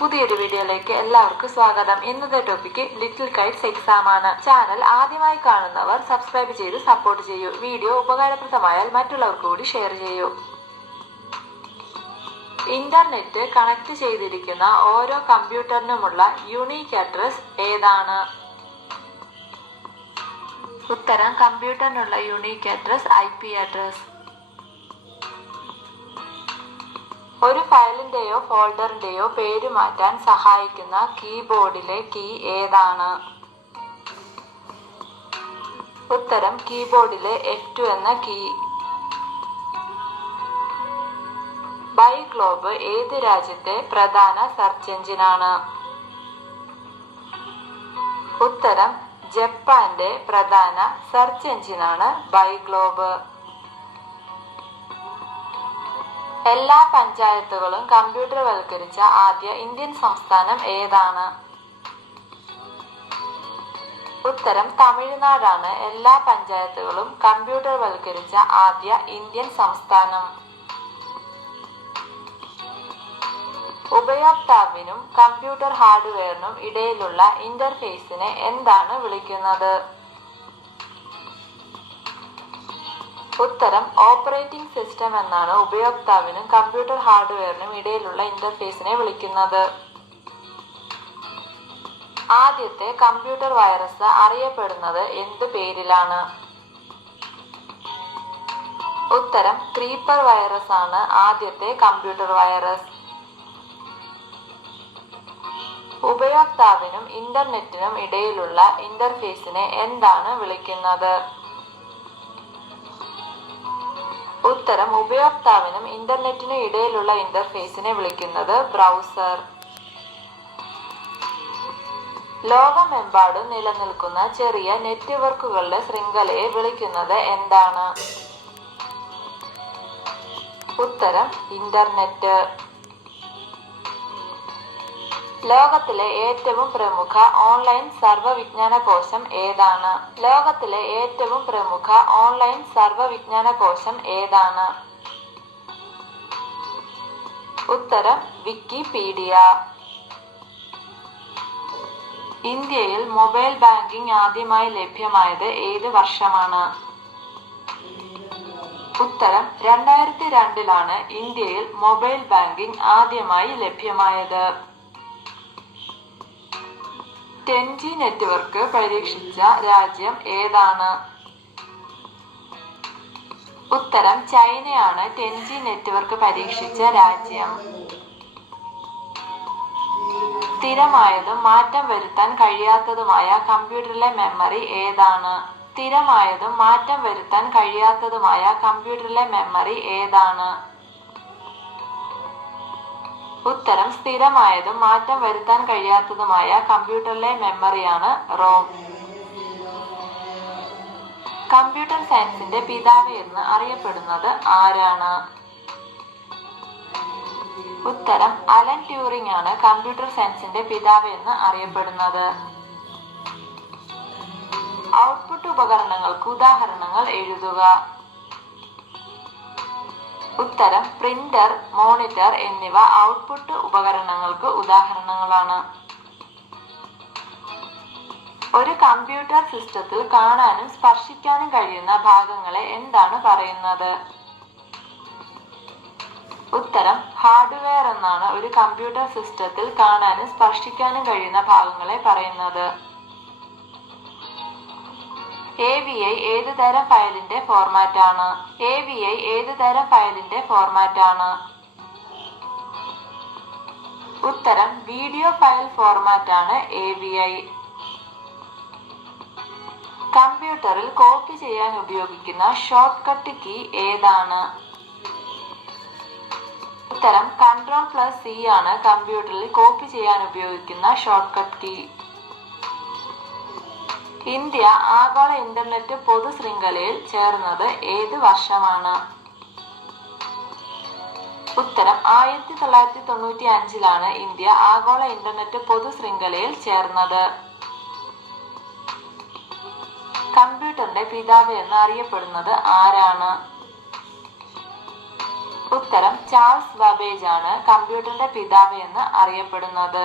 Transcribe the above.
പുതിയൊരു വീഡിയോയിലേക്ക് എല്ലാവർക്കും സ്വാഗതം. ഇന്നത്തെ ടോപ്പിക്ക് ലിറ്റിൽ കൈറ്റ്സ് എക്സാം ആണ്. ചാനൽ ആദ്യമായി കാണുന്നവർ സബ്സ്ക്രൈബ് ചെയ്ത് സപ്പോർട്ട് ചെയ്യൂ. വീഡിയോ ഉപകാരപ്രദമായാൽ മറ്റുള്ളവർക്ക് കൂടി ഷെയർ ചെയ്യൂ. ഇന്റർനെറ്റ് കണക്ട് ചെയ്തിരിക്കുന്ന ഓരോ കമ്പ്യൂട്ടറിനുമുള്ള യൂണീക്ക് അഡ്രസ് ഏതാണ്? ഉത്തരം കമ്പ്യൂട്ടറിനുള്ള യൂണീക്ക് അഡ്രസ് IP അഡ്രസ്. ഒരു ഫയലിന്റെയോ ഫോൾഡറിന്റെയോ പേര് മാറ്റാൻ സഹായിക്കുന്ന കീബോർഡിലെ കീ ഏതാണ്? ഉത്തരം കീബോർഡിലെ F2 എന്ന കീ. ബൈഗ്ലോബ് ഏത് രാജ്യത്തെ പ്രധാന സെർച്ച് എഞ്ചിനാണ്? ഉത്തരം ജപ്പാന്റെ പ്രധാന സെർച്ച് എഞ്ചിനാണ് ബൈഗ്ലോബ്. എല്ലാ പഞ്ചായത്തുകളും കമ്പ്യൂട്ടർവൽക്കരിച്ച ആദ്യ ഇന്ത്യൻ സംസ്ഥാനം ഏതാണ്? ഉത്തരം തമിഴ്നാടാണ് എല്ലാ പഞ്ചായത്തുകളും കമ്പ്യൂട്ടർവൽക്കരിച്ച ആദ്യ ഇന്ത്യൻ സംസ്ഥാനം. ഉപയോക്താവിനും കമ്പ്യൂട്ടർ ഹാർഡ്വെയറിനും ഇടയിലുള്ള ഇന്റർഫേസിനെ എന്താണ് വിളിക്കുന്നത്? ഉത്തരം ഓപ്പറേറ്റിംഗ് സിസ്റ്റം എന്നാണ് ഉപയോക്താവിനും കമ്പ്യൂട്ടർ ഹാർഡ്വെയറിനും ഇടയിലുള്ള ഇന്റർഫേസിനെ വിളിക്കുന്നത്. ആദ്യത്തെ കമ്പ്യൂട്ടർ വൈറസ് അറിയപ്പെടുന്നത് എന്തു പേരിലാണ്? ഉത്തരം ക്രീപ്പർ വൈറസ് ആണ് ആദ്യത്തെ കമ്പ്യൂട്ടർ വൈറസ്. ഉപയോക്താവിനും ഇന്റർനെറ്റിനും ഇടയിലുള്ള ഇന്റർഫേസിനെ എന്താണ് വിളിക്കുന്നത്? ഉത്തരം ഉപയോക്താവിനും ഇന്റർനെറ്റിനും ഇടയിലുള്ള ഇന്റർഫേസിനെ വിളിക്കുന്നത് ബ്രൗസർ. ലോകമെമ്പാടും നിലനിൽക്കുന്ന ചെറിയ നെറ്റ്വർക്കുകളുടെ ശൃംഖലയെ വിളിക്കുന്നത് എന്താണ്? ഉത്തരം ഇന്റർനെറ്റ്. ലോകത്തിലെ ഏറ്റവും പ്രമുഖ ഓൺലൈൻ സർവ്വവിജ്ഞാന കോശം ഏതാണ്? ലോകത്തിലെ ഏറ്റവും പ്രമുഖ ഓൺലൈൻ സർവ്വവിജ്ഞാന കോശം ഏതാണ്? ഉത്തരം വിക്കിപീഡിയ. ഇന്ത്യയിൽ മൊബൈൽ ബാങ്കിംഗ് ആദ്യമായി ലഭ്യമായത് ഏത് വർഷമാണ്? ഉത്തരം 2002 ഇന്ത്യയിൽ മൊബൈൽ ബാങ്കിംഗ് ആദ്യമായി ലഭ്യമായത്. 10G നെറ്റ്വർക്ക് പരീക്ഷിച്ച രാജ്യം ഏതാണ്? ഉത്തരം ചൈനയാണ് 10G നെറ്റ്വർക്ക് പരീക്ഷിച്ച രാജ്യം. സ്ഥിരമായതും മാറ്റം വരുത്താൻ കഴിയാത്തതുമായ കമ്പ്യൂട്ടറിലെ മെമ്മറി ഏതാണ്? സ്ഥിരമായതും മാറ്റം വരുത്താൻ കഴിയാത്തതുമായ കമ്പ്യൂട്ടറിലെ മെമ്മറി ഏതാണ്? ഉത്തരം സ്ഥിരമായതും മാറ്റം വരുത്താൻ കഴിയാത്തതുമായ കമ്പ്യൂട്ടറിലെ മെമ്മറിയാണ് റോം. കമ്പ്യൂട്ടർ സയൻസിന്റെ പിതാവ് എന്ന് അറിയപ്പെടുന്നത് ആരാണ്? ഉത്തരം അലൻ ട്യൂറിംഗ് ആണ് കമ്പ്യൂട്ടർ സയൻസിന്റെ പിതാവ് എന്ന് അറിയപ്പെടുന്നത്. ഔട്ട്പുട്ട് ഉപകരണങ്ങൾക്ക് ഉദാഹരണങ്ങൾ എഴുതുക. ഉത്തരം പ്രിന്റർ, മോണിറ്റർ എന്നിവ ഔട്ട്പുട്ട് ഉപകരണങ്ങൾക്ക് ഉദാഹരണങ്ങളാണ്. ഒരു കമ്പ്യൂട്ടർ സിസ്റ്റത്തിൽ കാണാനും സ്പർശിക്കാനും കഴിയുന്ന ഭാഗങ്ങളെ എന്താണ് പറയുന്നത്? ഉത്തരം ഹാർഡ്വെയർ എന്നാണ് ഒരു കമ്പ്യൂട്ടർ സിസ്റ്റത്തിൽ കാണാനും സ്പർശിക്കാനും കഴിയുന്ന ഭാഗങ്ങളെ പറയുന്നത്. AVI ഏത് തരം ഫയലിന്റെ ഫോർമാറ്റാണ്? AVI ഏത് തരം ഫയലിന്റെ ഫോർമാറ്റാണ്? ഉത്തരം വീഡിയോ ഫയൽ ഫോർമാറ്റാണ് AVI. കമ്പ്യൂട്ടറിൽ കോപ്പി ചെയ്യാൻ ഉപയോഗിക്കുന്ന ഷോർട്ട് കട്ട് കീ ഏതാണ്? ഉത്തരം Ctrl+C ആണ് കമ്പ്യൂട്ടറിൽ കോപ്പി ചെയ്യാൻ ഉപയോഗിക്കുന്ന ഷോർട്ട് കട്ട് കീ. ഇന്ത്യ ആഗോള ഇന്റർനെറ്റ് പൊതു ശൃംഖലയിൽ ചേർന്നത് ഏത് വർഷമാണ്? ഉത്തരം 1995 ഇന്ത്യ ആഗോള ഇന്റർനെറ്റ് പൊതു ശൃംഖലയിൽ ചേർന്നത്. കമ്പ്യൂട്ടറിന്റെ പിതാവ് എന്ന് അറിയപ്പെടുന്നത് ആരാണ്? ഉത്തരം ചാൾസ് ബാബേജ് ആണ് കമ്പ്യൂട്ടറിന്റെ പിതാവ് എന്ന് അറിയപ്പെടുന്നത്.